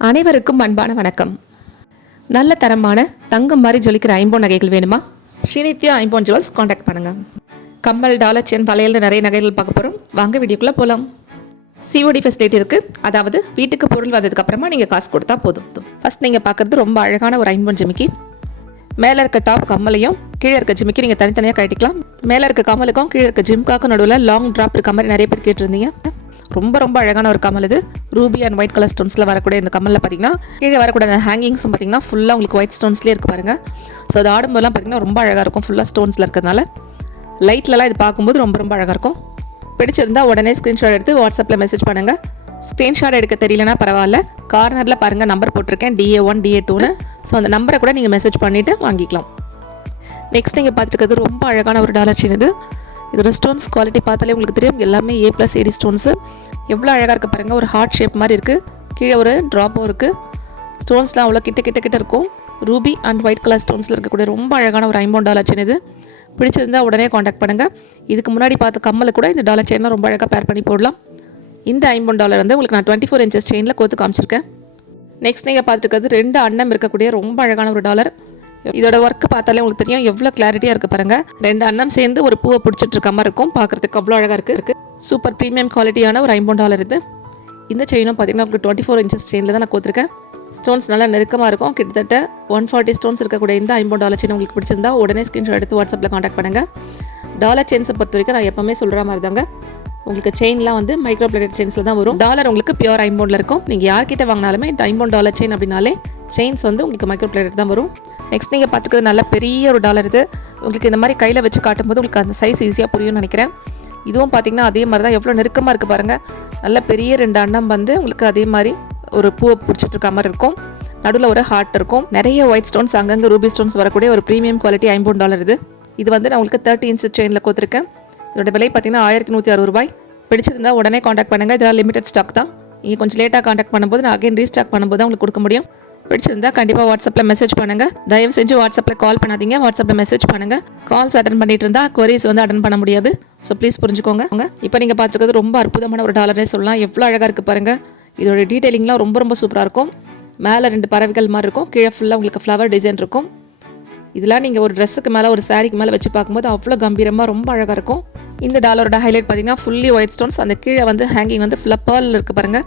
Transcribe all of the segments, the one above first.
அனைவருக்கும் அன்பான வணக்கம். நல்ல தரமான தங்கம் மாதிரி ஜொலிக்கிற ஐம்பொன் நகைகள் வேணுமா? ஸ்ரீநித்யா ஐம்பொன் ஜுவல்ஸ் காண்டாக்ட் பண்ணுங்க. கம்மல் டாலர் சென் வளையல் நிறைய நகைகள் பார்க்க போகிறோம் வாங்க வீடியோக்குள்ளே போகலாம் சிஓடி ஃபெசிலிட்டி இருக்குது அதாவது வீட்டுக்கு பொருள் வந்ததுக்கு அப்புறமா நீங்கள் காசு கொடுத்தா போதும். ஃபர்ஸ்ட் நீங்கள் பார்க்குறது ரொம்ப அழகான ஒரு ஐம்பொன் ஜிமிக்கி. மேலே இருக்க டாப் கம்மலையும் கீழே இருக்க ஜிமிக்கி நீங்கள் தனித்தனியாக கட்டிக்கலாம் மேலே இருக்க கமலுக்கும் கீழே இருக்க ஜிம்காக்கும் நடுவில் லாங் ட்ராப் இருக்க மாதிரி நிறைய பேர் கேட்டிருந்தீங்க. ரொம்ப ரொம்ப அழகான ஒரு கமல் இது. ரூபி அண்ட் ஒயிட் கலர் ஸ்டோன்ஸில் வரக்கூடிய இந்த கமலில் பார்த்தீங்கன்னா கீழே வரக்கூடிய அந்த ஹேங்கிங்ஸும் பார்த்தீங்கன்னா ஃபுல்லாக உங்களுக்கு ஒயிட் ஸ்டோன்ஸ்லேயே இருக்கு பாருங்கள் ஸோ அது ஆடும்போதெல்லாம் பார்த்தீங்கன்னா ரொம்ப அழகாக இருக்கும். ஃபுல்லாக ஸ்டோன்ஸில் இருக்கிறதுனால. லைட்லலாம் இது பார்க்கும்போது ரொம்ப ரொம்ப அழகாக இருக்கும். பிடிச்சிருந்தா உடனே ஸ்க்ரீன்ஷாட் எடுத்து வாட்ஸ்அப்பில் மெசேஜ் பண்ணுங்கள் ஸ்க்ரீன்ஷாட் எடுக்க தெரியலனா பரவாயில்ல. கார்னரில் பாருங்கள் நம்பர் போட்டிருக்கேன். டிஏ ஒன் டிஏ டூன்னு ஸோ அந்த நம்பரை கூட நீங்கள் மெசேஜ் பண்ணிவிட்டு வாங்கிக்கலாம். நெக்ஸ்ட் நீங்கள் பார்த்துருக்கிறது ரொம்ப அழகான ஒரு டாலர் செயின் இது. இதோட ஸ்டோன்ஸ் குவாலிட்டி பார்த்தாலே உங்களுக்கு தெரியும். எல்லாமே ஏ ப்ளஸ் ஏடி ஸ்டோன்ஸு எவ்வளோ அழகாக இருக்குது பாருங்கள் ஒரு ஹார்ட் ஷேப் மாதிரி இருக்குது கீழே ஒரு ட்ராப்பும் இருக்குது ஸ்டோன்ஸ்லாம் அவ்வளோ கிட்ட கிட்ட கிட்ட இருக்கும். ரூபி அண்ட் ஒயிட் கலர் ஸ்டோன்ஸில் இருக்கக்கூடிய ரொம்ப அழகான ஒரு ஐம்பவுண்ட் டாலர் செயின் இது. பிடிச்சிருந்தா உடனே காண்டாக்ட் பண்ணுங்கள் இதுக்கு முன்னாடி பார்த்த கம்மலை கூட இந்த டாலர் செயினில் ரொம்ப அழகாக பேர் பண்ணி போடலாம். இந்த ஐம்பவுண்ட் டாலர் வந்து உங்களுக்கு நான் டுவெண்ட்டி ஃபோர் இன்ச்சஸ் செயினில் கோத்து காமிச்சிருக்கேன். நெக்ஸ்ட் நீங்கள் பார்த்துருக்கிறது ரெண்டு அன்னம் இருக்கக்கூடிய ரொம்ப அழகான ஒரு டாலர் இதோட ஒர்க் பார்த்தாலே உங்களுக்கு தெரியும். எவ்வளோ கிளாரிட்டியாக இருக்குது பாருங்க. ரெண்டு அண்ணம் சேர்ந்து ஒரு பூவை பிடிச்சிட்டு இருக்க மாதிரி இருக்கும். பார்க்கறதுக்கு அவ்வளோ அழகாக இருக்குது இருக்கு. சூப்பர் ப்ரீமியம் குவாலிட்டியான ஒரு ஐம்பது டாலர் இது. இந்த செயினும் பார்த்தீங்கன்னா உங்களுக்கு டுவெண்ட்டி ஃபோர் இன்ச்சஸ் செயினில் தான் நான் கொடுத்துருக்கேன். ஸ்டோன்ஸ் நல்லா நெருக்கமாக இருக்கும். கிட்டத்தட்ட ஒன் ஃபார்ட்டி ஸ்டோன்ஸ் இருக்கக்கூடிய இந்த ஐம்பது டாலர் செயின் உங்களுக்கு பிடிச்சிருந்தா உடனே ஸ்க்ரீன்ஷாட் எடுத்து வாட்ஸ்அப்பில் காண்டாக்ட் பண்ணுங்கள் டாலர் செயின்ஸை பொறுத்த வரைக்கும் நான் எப்போவுமே சொல்கிற மாதிரி தாங்க உங்களுக்கு செயின்லாம் வந்து மைக்ரோ பிளேட் செயின்ஸில் தான் வரும். டாலர் உங்களுக்கு பியூர் ஐம்பவுண்டில் இருக்கும். நீங்கள் யார்கிட்ட வாங்கினாலுமே இந்த டாலர் செயின் அப்படின்னாலே செயின்ஸ் வந்து உங்களுக்கு மைக்ரோ பிளேட் தான் வரும். நெக்ஸ்ட் நீங்கள் பார்த்துக்கிறது நல்ல பெரிய ஒரு டாலர் இது. உங்களுக்கு இந்த மாதிரி கையில் வச்சு காட்டும்போது உங்களுக்கு அந்த சைஸ் ஈஸியாக புரியும்னு நினைக்கிறேன். இதுவும் பார்த்தீங்கன்னா அதே மாதிரி தான். எவ்வளோ நெருக்கமாக இருக்குது பாருங்கள் நல்ல பெரிய ரெண்டு அண்ணம் வந்து உங்களுக்கு அதே மாதிரி ஒரு பூவை பிடிச்சிட்டு இருக்க மாதிரி இருக்கும். நடுவில் ஒரு ஹார்ட் இருக்கும். நிறைய ஒயிட் ஸ்டோன்ஸ் அங்கங்கே ரூபி ஸ்டோன்ஸ் வரக்கூடிய ஒரு ப்ரீமியம் குவாலிட்டி ஐம்பது டாலர் இது. இது வந்து நான் உங்களுக்கு தேர்ட்டி இன்ச் செயினில் கொடுத்துருக்கேன். இதோட விலை பார்த்தீங்கன்னா ஆயிரத்தி நூற்றி அறுபது ரூபாய். பிடிச்சிருந்தா உடனே காண்டாக்ட் பண்ணுங்கள் இதெல்லாம் லிமிடெட் ஸ்டாக் தான். நீங்கள் கொஞ்சம் லேட்டாக காண்டாக்ட் பண்ணும்போது நான் அகைன் ரீஸ்டாக் பண்ணும்போது தான் உங்களுக்கு கொடுக்க முடியும். பிடிச்சிருந்தா கண்டிப்பாக வாட்ஸ்அப்பில் மெசேஜ் பண்ணுங்கள் தயவு செஞ்சு வாட்ஸ்அப்பில் கால் பண்ணாதீங்க. வாட்ஸ்அப்பில் மெசேஜ் பண்ணுங்கள் கால்ஸ் அட்டன் பண்ணிட்டு இருந்தால் கொரிஸ் வந்து அட்டன் பண்ண முடியாது. ஸோ ப்ளீஸ் புரிஞ்சுக்கோங்க. இப்போ நீங்கள் பார்த்துருக்கிறது ரொம்ப அற்புதமான ஒரு டாலரே சொல்லலாம். எவ்வளோ அழகாக இருக்குது பாருங்கள் இதோட டீட்டெயிலிங்லாம் ரொம்ப ரொம்ப சூப்பராக இருக்கும். மேலே ரெண்டு பறவைகள் மாதிரி இருக்கும். கீழே ஃபுல்லாக உங்களுக்கு ஃப்ளவர் டிசைன் இருக்கும். இதெல்லாம் நீங்கள் ஒரு ட்ரெஸ்ஸுக்கு மேலே ஒரு சாரிக்கு மேலே வச்சு பார்க்கும்போது அவ்வளோ கம்பீரமாக ரொம்ப அழகாக இருக்கும். இந்த டாலரோட ஹைலைட் பார்த்தீங்கன்னா ஃபுல்லி ஒயிட் ஸ்டோன்ஸ் அந்த கீழே வந்து ஹேங்கிங் வந்து ஃபுல்லாக பேர்ல் இருக்கு பாருங்க.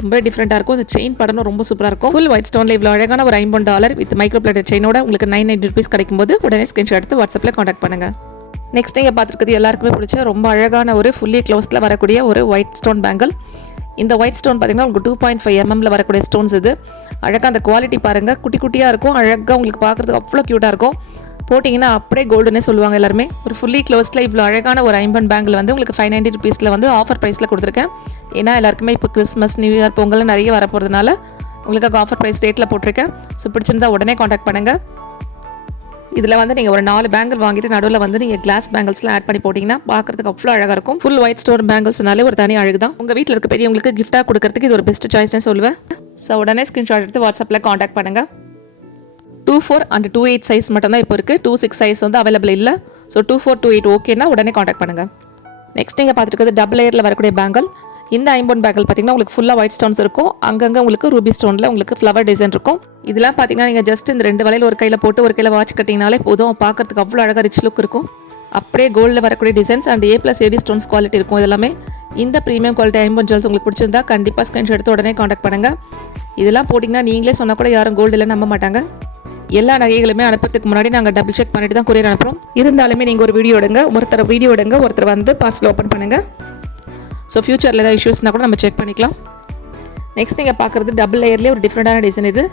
ரொம்ப டிஃப்ரெண்ட்டாக இருக்கும். இந்த செயின் படனும் ரொம்ப சூப்பராக இருக்கும். ஃபுல் ஒயிட் ஸ்டோனில் இவ்வளோ அழகான ஒரு ஐம்பது டாலர் வித் மைக்ரோ பிளேட்டட் செயினோட உங்களுக்கு நைன் நைன் ருபீஸ் கிடைக்கும்போது உடனே ஸ்கிரீன்ஷாட் எடுத்து வாட்ஸ்அப்பில் காண்டாக்ட் பண்ணுங்கள் நெக்ஸ்ட் நீங்கள் பார்த்துருக்குது எல்லாருக்குமே பிடிச்ச ரொம்ப அழகான ஒரு ஃபுல்லி க்ளோஸில் வரக்கூடிய ஒரு ஒயிட் ஸ்டோன் பேங்கிள் இந்த ஒயிட் ஸ்டோன் பார்த்தீங்கன்னா உங்களுக்கு டூ பாயிண்ட் ஃபைவ் எம்எம்ல வரக்கூடிய ஸ்டோன்ஸ் இது. அழகாக அந்த குவாலிட்டி பாருங்கள் குட்டி குட்டியாக இருக்கும். அழகாக உங்களுக்கு பார்க்குறதுக்கு அவ்வளோ க்யூட்டாக இருக்கும். போட்டிங்கன்னா அப்படியே கோல்டுனே சொல்லுவாங்க எல்லாருமே. ஒரு ஃபுல்லி க்ளோஸில் இவ்வளோ அழகான ஒரு ஐம்பன் பேங்கில் வந்து உங்களுக்கு ஃபைவ் நைன்ட்டி ருபீஸில் வந்து ஆஃபர் ப்ரைஸில் கொடுத்துருக்கேன். ஏன்னா எல்லாருக்குமே இப்போ கிறிஸ்மஸ் நியூ இயர் பொங்கல் நிறைய வரப்போகிறதுனால உங்களுக்கு ஆஃபர் ப்ரைஸ் ரேட்டில் போட்டிருக்கேன். ஸோ பிடிச்சிருந்தா உடனே காண்டாக்ட் பண்ணுங்கள் இதில் வந்து நீங்கள் ஒரு நாலு பேங்கிள் வாங்கிட்டு நடுவில் வந்து நீங்கள் கிளாஸ் பேங்கிள்ஸ்லாம் ஆட் பண்ணி போட்டிங்கன்னா பார்க்குறதுக்கு அவ்வளோ அழகாக இருக்கும். ஃபுல் ஒயிட் ஸ்டோன் பேங்கிள்ஸ்னாலே ஒரு தனி அழகு தான் உங்கள் வீட்டில் இருக்க பெரியவங்களுக்கு கிஃப்ட்டாக கொடுக்கறதுக்கு இது ஒரு பெஸ்ட் சாய்ஸ்னே சொல்லுவேன். ஸோ உடனே ஸ்க்ரீன்ஷாட் எடுத்து வாட்ஸ்அப்பில் காண்டாக்ட் பண்ணுங்கள் two four and two eight size மட்டும்தான் இப்போ இருக்குது டூ சிக்ஸ் சைஸ் வந்து அவைலபிள் இல்லை. So two four two eight ஓகேனா உடனே காண்டாக்ட் பண்ணுங்கள் நெக்ஸ்ட் நீங்கள் பார்த்துருக்கிறது டபுள் லேயரில் வரக்கூடிய பேங்கிள் இந்த ஐம்பொன் பேக்கில் பார்த்தீங்கன்னா உங்களுக்கு ஃபுல்லாக ஒயிட் ஸ்டோன்ஸ் இருக்கும். அங்கங்கே உங்களுக்கு ரூபி ஸ்டோனில் உங்களுக்கு ஃப்ளவர் டிசைன் இருக்கும். இதெல்லாம் பார்த்தீங்கன்னா நீங்கள் ஜஸ்ட் இந்த ரெண்டு வலையில் ஒரு கையில் போட்டு ஒரு கையில் வாட்ச் கட்டிங்கனாலே போதும். பார்க்குறதுக்கு அவ்வளோ அழகாக ரிச் லுக் இருக்கும். அப்படியே கோல்டில் வரக்கூடிய designs and A plus AD stones quality இருக்கும் இதெல்லாமே. இந்த ப்ரீமியம் குவாலிட்டி ஐம்பொன் ஜுவல்ஸ் உங்களுக்கு பிடிச்சிருந்தா கண்டிப்பாக ஸ்க்ரீன்ஷாட் எடுத்து உடனே காண்டாக்ட் பண்ணுங்கள் இதெல்லாம் போட்டிங்கன்னா நீங்களே சொன்னால் கூட யாரும் கோல்டு இல்லை நம்ப மாட்டாங்க. எல்லா நகைகளுமே அனுப்புறதுக்கு முன்னாடி நாங்கள் டபுள் செக் பண்ணிட்டு தான் கொரியர் அனுப்புகிறோம் இருந்தாலுமே நீங்கள் ஒரு வீடியோ எடுங்க ஒருத்தர் வீடியோ எடுங்க ஒருத்தர் வந்து பார்சல் ஓப்பன் பண்ணுங்கள் ஸோ ஃப்யூச்சரில் ஏதாவது இஷ்யூஸ்னால் கூட நம்ம செக் பண்ணிக்கலாம். நெக்ஸ்ட் நீங்கள் பார்க்குறது டபுள் லேயர்லேயே ஒரு டிஃப்ரெண்டான டிசைன் இது.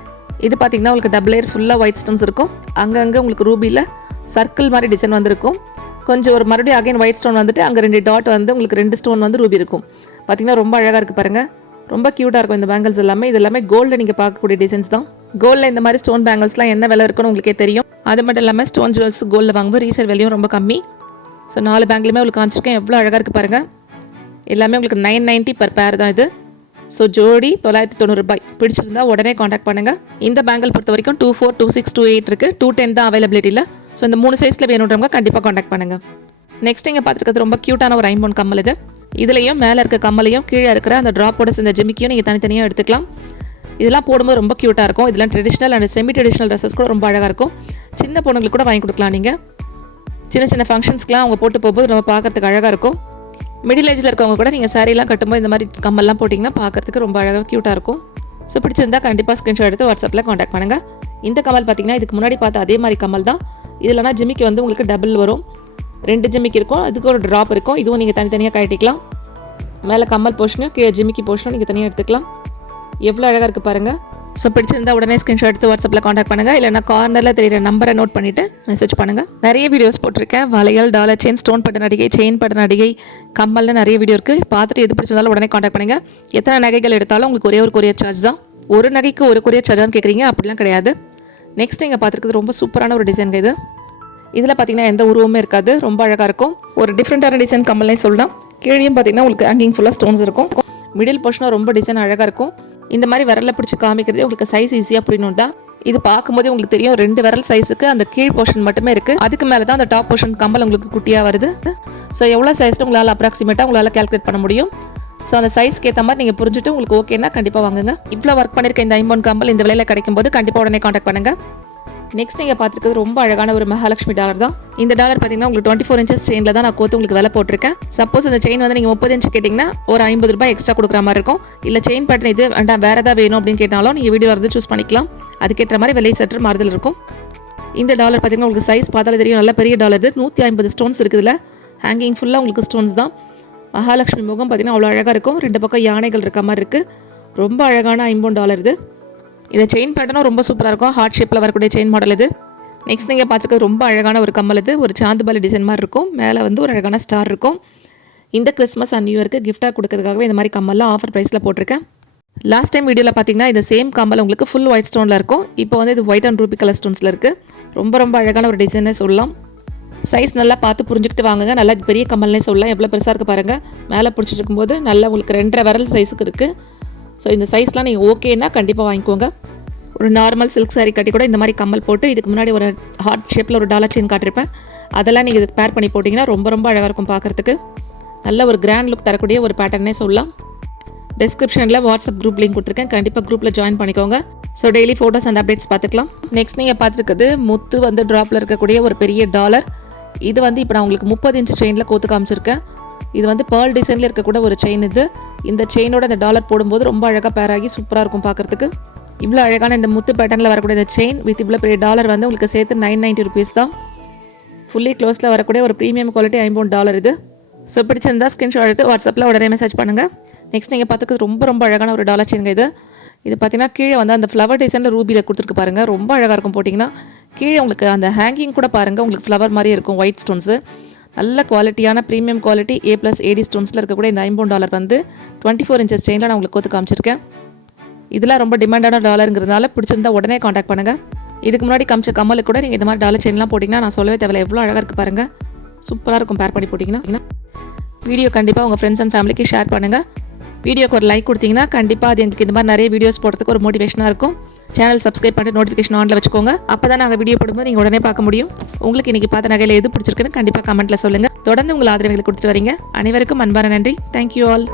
இது பார்த்தீங்கன்னா உங்களுக்கு டபுள் லேயர் ஃபுல்லாக ஒயிட் ஸ்டோன்ஸ் இருக்கும். அங்கங்கே உங்களுக்கு ரூபியில் சர்க்கிள் மாதிரி டிசைன் வந்திருக்கும். கொஞ்சம் ஒரு மறுபடியும் அகைன் ஒயிட் ஸ்டோன் வந்துட்டு அங்கே ரெண்டு டாட் வந்து உங்களுக்கு ரெண்டு ஸ்டோன் வந்து ரூபி இருக்கும். பார்த்தீங்கன்னா ரொம்ப அழகாக இருக்குது பாருங்கள் ரொம்ப க்யூட்டாக இருக்கும் இந்த பேங்கிள்ஸ் எல்லாமே. இது எல்லாமே கோல்டில் நீங்கள் பார்க்கக்கூடிய டிசைன்ஸ் தான். கோல்டில் இந்த மாதிரி ஸ்டோன் பேங்கிள்ஸ்லாம் என்ன விலை இருக்குன்னு உங்களுக்கே தெரியும். அது மட்டும் இல்லாமல் ஸ்டோன் ஜுவல்ஸ் கோல்டில் வாங்கும்போது ரீசேல் விலையும் ரொம்ப கம்மி. ஸோ நாலு பேங்கிலுமே உங்களுக்கு காமிச்சிருக்கேன். எவ்வளோ அழகாக இருக்குது பாருங்கள் எல்லாமே உங்களுக்கு நைன் நைன்ட்டி பர் பேர் தான் இது. ஸோ ஜோடி தொள்ளாயிரத்தி தொண்ணூறு ரூபாய். பிடிச்சிருந்தா உடனே காண்டாக்ட் பண்ணுங்கள் இந்த பேங்கிள் பொறுத்த வரைக்கும் two four two six two eight இருக்குது டூ டென் தான் அவைலபிலிட்டியில் ஸோ இந்த மூணு சைஸில் வேணுன்றவங்க கண்டிப்பாக காண்டாக்ட் பண்ணுங்கள் நெக்ஸ்ட் இங்கே பார்த்துருக்கிறது ரொம்ப க்யூட்டான ஒரு ஐம்பொன் கம்மல் இது. இதுலேயும் மேலே இருக்க கம்மலையும் கீழே இருக்கிற அந்த ட்ராப்போட சேர்ந்த ஜிமிக்கியும் நீங்கள் தனித்தனியாக எடுத்துக்கலாம். இதெல்லாம் போடும்போது ரொம்ப க்யூட்டாக இருக்கும். இதெல்லாம் traditional and semi traditional dresses கூட ரொம்ப அழகாக இருக்கும். சின்ன பொண்ணுங்களுக்கு கூட வாங்கி கொடுக்கலாம் நீங்கள் சின்ன சின்ன ஃபங்க்ஷன்ஸ்க்குலாம் அவங்க போட்டு போகும்போது ரொம்ப பார்க்கறதுக்கு அழகாக இருக்கும். மிடில் ஏஜில் இருக்கவங்க கூட நீங்கள் சாரீலாம் கட்டும்போது இந்த மாதிரி கம்மல்லாம் போட்டிங்கன்னா பார்க்குறதுக்கு ரொம்ப அழகாக க்யூட்டாக இருக்கும். ஸோ பிடிச்சிருந்தா கண்டிப்பாக ஸ்க்ரீன்ஷாட் எடுத்து வாட்ஸ்அப்பில் காண்டாக்ட் பண்ணுங்கள் இந்த கமல் பார்த்தீங்கன்னா இதுக்கு முன்னாடி பார்த்த அதே மாதிரி கமல் தான். இதில்னா ஜிம்மிக்கு வந்து உங்களுக்கு டபுள் வரும். ரெண்டு ஜிம்மிக்கு இருக்கும். அதுக்கு ஒரு ட்ராப் இருக்கும். இதுவும் நீங்கள் தனித்தனியாக கழட்டிக்கலாம். மேலே கம்மல் போர்ஷனும் கீழே ஜிமிக்கி போர்ஷனும் நீங்கள் தனியாக எடுத்துக்கலாம். எவ்வளோ அழகாக இருக்குது பாருங்கள் ஸோ பிடிச்சிருந்தா உடனே ஸ்க்ரீன்ஷாட் எடுத்து வாட்ஸ்அப்பில் காண்டாக்ட் பண்ணுங்கள் இல்லைனா கார்னரில் தெரியிற நம்பரை நோட் பண்ணிவிட்டு மெசேஜ் பண்ணுங்கள் நிறைய வீடியோஸ் போட்டிருக்கேன். வளையல் டாலர் செயின் ஸ்டோன் பட்ட நடிகை செயின் பட்ட நடிகை கம்மலில் நிறைய வீடியோ இருக்குது பார்த்துட்டு எது பிடிச்சிருந்தாலும் உடனே காண்டாக்ட் பண்ணுங்கள் எத்தனை நகைகள் எடுத்தாலும் உங்களுக்கு ஒரே ஒரு கொரியர் சார்ஜ் தான். ஒரு நகைக்கு ஒரு கொரியர் சார்ஜான்னு கேட்குறீங்க அப்படிலாம் கிடையாது. நெக்ஸ்ட் நீங்கள் பார்த்துருக்குது ரொம்ப சூப்பரான ஒரு டிசைன் இது. இதில் பார்த்தீங்கன்னா எந்த உருவமே இருக்காது. ரொம்ப அழகாக இருக்கும். ஒரு டிஃப்ரெண்ட்டான டிசைன் கம்மல்னே சொல்லலாம். கீழேயும் பார்த்தீங்கன்னா உங்களுக்கு ஹேங்கிங் ஃபுல்லாக ஸ்டோன்ஸ் இருக்கும். மிடில் போர்ஷனும் ரொம்ப டிசைன் அழகாக இருக்கும். இந்த மாதிரி விரலை பிடிச்சி காமிக்கிறது உங்களுக்கு சைஸ் ஈஸியாக புரியணும் தான் இது பார்க்கும்போதே உங்களுக்கு தெரியும் ரெண்டு விரல் சைஸுக்கு அந்த கீழ் போர்ஷன் மட்டுமே இருக்குது அதுக்கு மேலே தான் அந்த டாப் போர்ஷன் கம்பல் உங்களுக்கு குட்டியாக வருது. ஸோ எவ்வளோ சைஸில் உங்களால் அப்ராக்சிமேட்டாக உங்களால் கால்குலேட் பண்ண முடியும்? ஸோ அந்த சைஸ்க்கு ஏற்ற மாதிரி நீங்கள் புரிஞ்சுட்டு உங்களுக்கு ஓகேன்னா கண்டிப்பாக வாங்குங்க. இவ்வளோ ஒர்க் பண்ணியிருக்க இந்த ஐம்பன் கம்பல் இந்த விலையில் கிடைக்கும் போது கண்டிப்பாக உடனே காண்டாக்ட் பண்ணுங்கள் நெக்ஸ்ட் நீங்கள் பார்த்துருக்கிறது ரொம்ப அழகான ஒரு மகாலட்சுமி டாலர் தான். இந்த டாலர் பார்த்தீங்கன்னா உங்களுக்கு டுவெண்ட்டி ஃபோர் இன்ச்சஸ் செயினில் தான் நான் கோத்து உங்களுக்கு விலை போட்டிருக்கேன். சப்போஸ் இந்த செயின் வந்து நீங்கள் முப்பது இன்ச்சு கேட்டிங்கன்னா ஒரு ஐம்பது ரூபாய் எக்ஸ்ட்ரா கொடுக்குற மாதிரி இருக்கும். இல்லை செயின் பேட்டர்ன் இது வேண்டாம் வேறு ஏதாவது வேணும் அப்படின்னு கேட்டாலும் நீங்கள் வீடியோ வந்து சூஸ் பண்ணிக்கலாம். அதுக்கேற்ற மாதிரி விலை சற்று மாறுதல் இருக்கும். இந்த டாலர் பார்த்தீங்கன்னா உங்களுக்கு சைஸ் பார்த்தாலே தெரியும். நல்ல பெரிய டாலர் இது. நூற்றி ஐம்பது ஸ்டோன்ஸ் இருக்குதுல ஹேங்கிங் ஃபுல்லாக உங்களுக்கு ஸ்டோன்ஸ் தான். மகாலட்சுமி முகம் பார்த்தீங்கன்னா அவ்வளோ அழகாக இருக்கும். ரெண்டு பக்கம் யானைகள் இருக்க மாதிரி இருக்குது ரொம்ப அழகான ஐம்பொன் டாலர் இது. இந்த செயின் பேட்டர்னும் ரொம்ப சூப்பராக இருக்கும். ஹார்ட் ஷேப்பில் வரக்கூடிய செயின் மாடல் இது. நெக்ஸ்ட் நீங்கள் பார்த்துக்கிறது ரொம்ப அழகான ஒரு கம்மல் இது. ஒரு சாந்துபாலி டிசைன் மாதிரி இருக்கும். மேலே வந்து ஒரு அழகான ஸ்டார் இருக்கும். இந்த கிறிஸ்மஸ் அண்ட் நியூ இயர்க்கு கிஃப்டாக கொடுக்கறதுக்காகவே இந்த மாதிரி கம்மல்லாம் ஆஃபர் ப்ரைஸில் போட்டிருக்கேன். லாஸ்ட் டைம் வீடியோவில் பார்த்தீங்கன்னா இந்த சேம் கம்மல் உங்களுக்கு ஃபுல் ஒயிட் ஸ்டோனில் இருக்கும். இப்போ வந்து இது ஒயிட் அண்ட் ரூபி கலர் ஸ்டோன்ஸில் இருக்குது ரொம்ப ரொம்ப அழகான ஒரு டிசைனே சொல்லலாம். சைஸ் நல்லா பார்த்து புரிஞ்சுக்கிட்டு வாங்குங்க. நல்லா பெரிய கம்மல்னே சொல்லலாம். எவ்வளோ பெருசாக இருக்குது பாருங்கள் மேலே பிடிச்சிட்டு இருக்கும்போது நல்லா உங்களுக்கு ரெண்டரை விரல் சைஸுக்கு இருக்குது ஸோ இந்த சைஸ்லாம் நீங்கள் ஓகேன்னா கண்டிப்பாக வாங்கிக்கோங்க. ஒரு நார்மல் சில்க் saree கட்டி கூட இந்த மாதிரி கம்மல் போட்டு இதுக்கு முன்னாடி ஒரு ஹார்ட் ஷேப்பில் ஒரு டாலர் செயின் காட்டியிருப்பேன் அதெல்லாம் நீங்கள் இதுக்கு பேர் பண்ணி போட்டிங்கன்னா ரொம்ப ரொம்ப அழகாக இருக்கும் பார்க்குறதுக்கு. நல்ல ஒரு கிராண்ட் லுக் தரக்கூடிய ஒரு பேட்டர்னே சொல்லலாம். டிஸ்கிரிப்ஷனில் வாட்ஸ்அப் குரூப் லிங்க் கொடுத்துருக்கேன். கண்டிப்பாக குரூப்பில் ஜாயின் பண்ணிக்கோங்க. So daily photos and updates பார்த்துக்கலாம். நெக்ஸ்ட் நீங்கள் பார்த்துருக்குது முத்து வந்து ட்ராப்பில் இருக்கக்கூடிய ஒரு பெரிய டாலர் இது வந்து இப்போ நான் உங்களுக்கு முப்பது இன்ச்சு செயினில் கோத்து காமிச்சிருக்கேன். இது வந்து பேர்ல் டிசைனில் இருக்கக்கூட ஒரு செயின் இது. இந்த செயினோட இந்த டாலர் போடும்போது ரொம்ப அழகாக பேராகி சூப்பராக இருக்கும் பார்க்குறதுக்கு. இவ்வளோ அழகான இந்த முத்து பேட்டர்னில் வரக்கூடிய இந்த செயின் வித் இவ்வளோ பெரிய டாலர் வந்து உங்களுக்கு சேர்த்து நைன் நைன்ட்டி ருபீஸ் தான். ஃபுல்லி க்ளோஸில் வரக்கூடிய ஒரு ப்ரீமியம் குவாலிட்டி ஐம்பது டாலர் இது. ஸோ பிடிச்சிருந்தா ஸ்கிரீன்ஷாட் எடுத்து வாட்ஸ்அப்பில் உடனே மெசேஜ் பண்ணுங்கள் நெக்ஸ்ட் நீங்கள் பார்த்துக்கிறது ரொம்ப ரொம்ப அழகான ஒரு டாலர் செயின்ங்க இது. இது பார்த்தீங்கன்னா கீழே வந்து அந்த ஃப்ளவர் டிசைனில் ரூபியில் கொடுத்துருக்கு பாருங்கள் ரொம்ப அழகாக இருக்கும் போட்டிங்கன்னா கீழே உங்களுக்கு அந்த ஹேங்கிங் கூட பாருங்கள் உங்களுக்கு ஃப்ளவர் மாதிரி இருக்கும் ஒயிட் ஸ்டோன்ஸு நல்ல குவாலிட்டியான premium quality A plus AD ஸ்டோன்ஸில் இருக்கக்கூடிய இந்த ஐம்பது டாலர் வந்து டுவெண்ட்டி ஃபோர் இன்ச்சஸ் செயினில் நான் உங்களுக்கு கோத்து காமிச்சிருக்கேன். இதெல்லாம் ரொம்ப டிமாண்டான டாலருங்கிறதுனால பிடிச்சிருந்தா உடனே காண்டாக்ட் பண்ணுங்கள் இதுக்கு முன்னாடி காமிச்ச கம்மலுக்கு கூட நீங்கள் இந்த மாதிரி டாலர் செயின்லாம் போட்டிங்கன்னா நான் சொல்லவே தேவையில்ல. எவ்வளோ அழகாக இருக்குது பாருங்கள் சூப்பராக இருக்கும் பேர் பண்ணி போட்டிங்கன்னா. வீடியோ கண்டிப்பாக உங்கள் ஃப்ரெண்ட்ஸ் அண்ட் ஃபேமிலிக்கு ஷேர் பண்ணுங்கள் வீடியோக்கு ஒரு லைக் கொடுத்தீங்கன்னா கண்டிப்பாக அது எங்களுக்கு இந்த மாதிரி நிறைய வீடியோஸ் போடுறதுக்கு ஒரு மோட்டிவேஷனாக இருக்கும். சேனல் சப்ஸ்கிரைப் பண்ணிட்டு நோட்டிஃபிகேஷன் ஆனில் வச்சுக்கோங்க. அப்போ தான் நாங்கள் வீடியோ போடும்போது நீங்கள் உடனே பார்க்க முடியும். உங்களுக்கு இன்றைக்கி பார்த்த நகையில் எது பிடிச்சிருக்குன்னு கண்டிப்பாக கமெண்ட்டில் சொல்லுங்கள் தொடர்ந்து உங்கள் ஆதரவுகளை கொடுத்துட்டு வரீங்க. அனைவருக்கும் அன்பான நன்றி. Thank you all